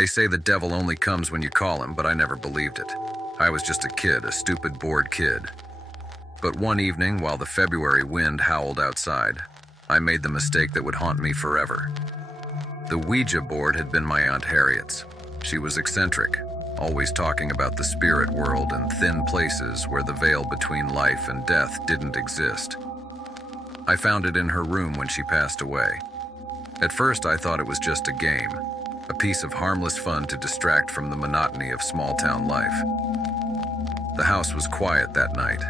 They say the devil only comes when you call him, but I never believed it. I was just a kid, a stupid, bored kid. But one evening, while the February wind howled outside, I made the mistake that would haunt me forever. The Ouija board had been my Aunt Harriet's. She was eccentric, always talking about the spirit world and thin places where the veil between life and death didn't exist. I found it in her room when she passed away. At first, I thought it was just a game, a piece of harmless fun to distract from the monotony of small-town life. The house was quiet that night.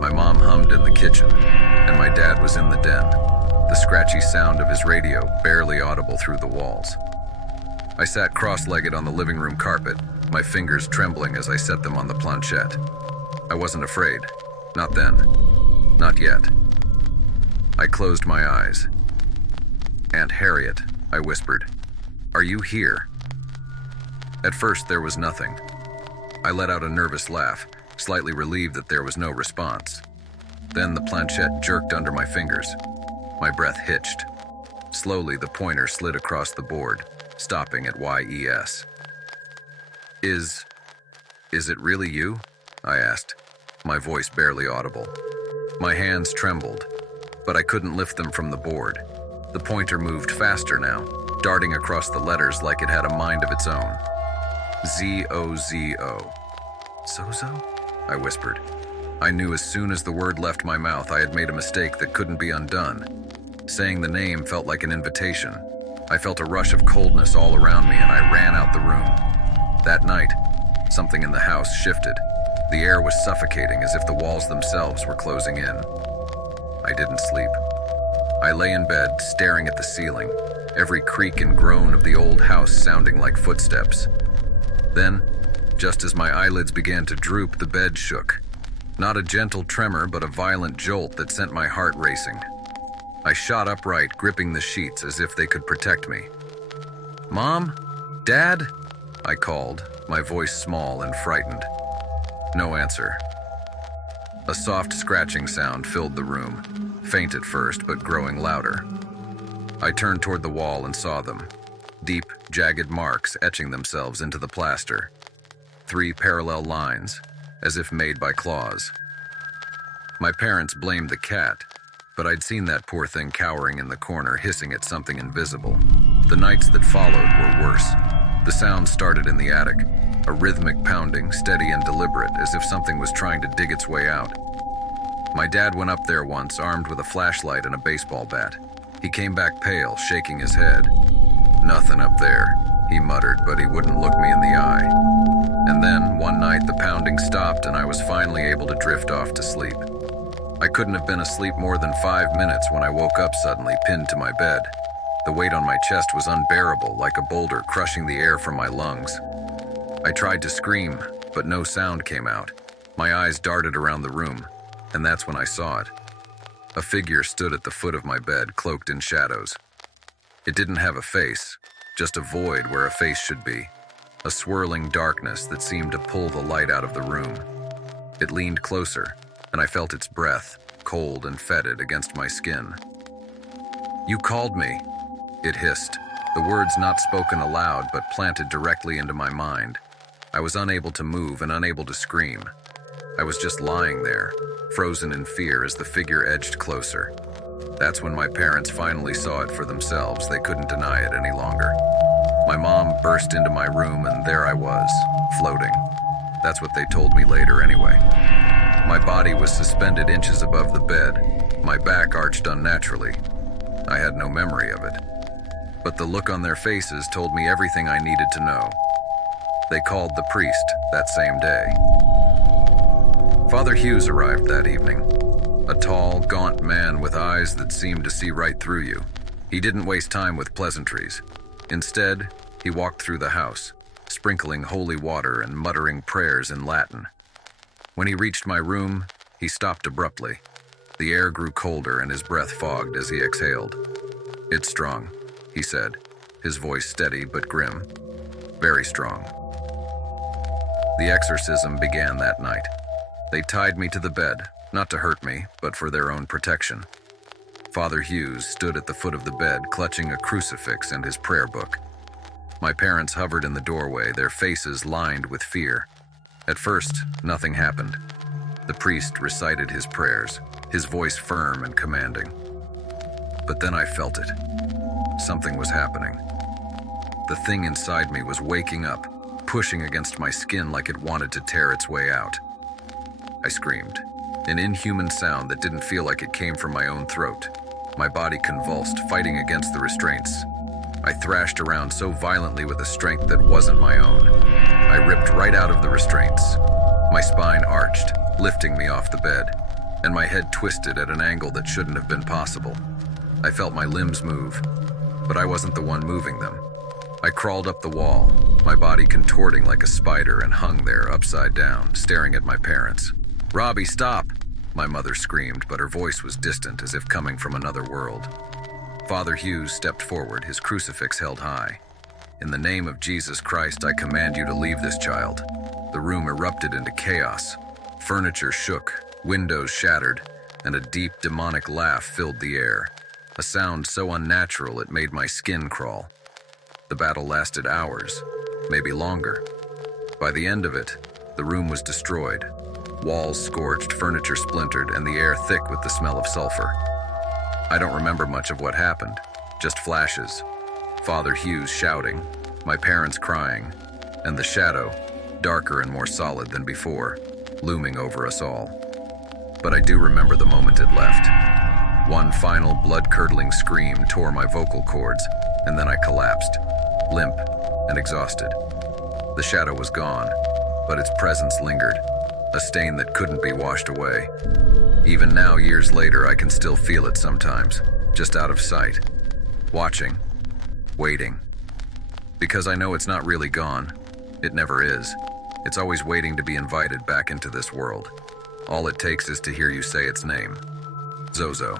My mom hummed in the kitchen, and my dad was in the den, the scratchy sound of his radio barely audible through the walls. I sat cross-legged on the living room carpet, my fingers trembling as I set them on the planchette. I wasn't afraid. Not then. Not yet. I closed my eyes. "Aunt Harriet," I whispered, "are you here?" At first, there was nothing. I let out a nervous laugh, slightly relieved that there was no response. Then the planchette jerked under my fingers. My breath hitched. Slowly, the pointer slid across the board, stopping at YES. Is it really you?" I asked, my voice barely audible. My hands trembled, but I couldn't lift them from the board. The pointer moved faster now, darting across the letters like it had a mind of its own. Z-O-Z-O. Zozo? I whispered. I knew as soon as the word left my mouth I had made a mistake that couldn't be undone. Saying the name felt like an invitation. I felt a rush of coldness all around me and I ran out the room. That night, something in the house shifted. The air was suffocating as if the walls themselves were closing in. I didn't sleep. I lay in bed, staring at the ceiling, every creak and groan of the old house sounding like footsteps. Then, just as my eyelids began to droop, the bed shook. Not a gentle tremor, but a violent jolt that sent my heart racing. I shot upright, gripping the sheets as if they could protect me. "Mom? Dad?" I called, my voice small and frightened. No answer. A soft scratching sound filled the room, faint at first, but growing louder. I turned toward the wall and saw them. Deep, jagged marks etching themselves into the plaster. 3 parallel lines, as if made by claws. My parents blamed the cat, but I'd seen that poor thing cowering in the corner, hissing at something invisible. The nights that followed were worse. The sound started in the attic, a rhythmic pounding, steady and deliberate, as if something was trying to dig its way out. My dad went up there once, armed with a flashlight and a baseball bat. He came back pale, shaking his head. "Nothing up there," he muttered, but he wouldn't look me in the eye. And then, one night, the pounding stopped and I was finally able to drift off to sleep. I couldn't have been asleep more than 5 minutes when I woke up suddenly, pinned to my bed. The weight on my chest was unbearable, like a boulder crushing the air from my lungs. I tried to scream, but no sound came out. My eyes darted around the room, and that's when I saw it. A figure stood at the foot of my bed, cloaked in shadows. It didn't have a face, just a void where a face should be. A swirling darkness that seemed to pull the light out of the room. It leaned closer, and I felt its breath, cold and fetid, against my skin. "You called me," it hissed, the words not spoken aloud but planted directly into my mind. I was unable to move and unable to scream. I was just lying there, frozen in fear as the figure edged closer. That's when my parents finally saw it for themselves. They couldn't deny it any longer. My mom burst into my room and there I was, floating. That's what they told me later anyway. My body was suspended inches above the bed, my back arched unnaturally. I had no memory of it. But the look on their faces told me everything I needed to know. They called the priest that same day. Father Hughes arrived that evening. A tall, gaunt man with eyes that seemed to see right through you. He didn't waste time with pleasantries. Instead, he walked through the house, sprinkling holy water and muttering prayers in Latin. When he reached my room, he stopped abruptly. The air grew colder and his breath fogged as he exhaled. "It's strong," he said, his voice steady but grim. "Very strong." The exorcism began that night. They tied me to the bed, not to hurt me, but for their own protection. Father Hughes stood at the foot of the bed, clutching a crucifix and his prayer book. My parents hovered in the doorway, their faces lined with fear. At first, nothing happened. The priest recited his prayers, his voice firm and commanding. But then I felt it. Something was happening. The thing inside me was waking up, pushing against my skin like it wanted to tear its way out. I screamed, an inhuman sound that didn't feel like it came from my own throat. My body convulsed, fighting against the restraints. I thrashed around so violently with a strength that wasn't my own. I ripped right out of the restraints. My spine arched, lifting me off the bed, and my head twisted at an angle that shouldn't have been possible. I felt my limbs move, but I wasn't the one moving them. I crawled up the wall, my body contorting like a spider, and hung there upside down, staring at my parents. "Robbie, stop!" my mother screamed, but her voice was distant, as if coming from another world. Father Hughes stepped forward, his crucifix held high. "In the name of Jesus Christ, I command you to leave this child." The room erupted into chaos. Furniture shook, windows shattered, and a deep demonic laugh filled the air. A sound so unnatural it made my skin crawl. The battle lasted hours, maybe longer. By the end of it, the room was destroyed. Walls scorched, furniture splintered, and the air thick with the smell of sulfur. I don't remember much of what happened, just flashes. Father Hughes shouting, my parents crying, and the shadow, darker and more solid than before, looming over us all. But I do remember the moment it left. One final blood-curdling scream tore my vocal cords, and then I collapsed, limp and exhausted. The shadow was gone, but its presence lingered, a stain that couldn't be washed away. Even now, years later, I can still feel it sometimes, just out of sight. Watching, waiting. Because I know it's not really gone. It never is. It's always waiting to be invited back into this world. All it takes is to hear you say its name. Zozo.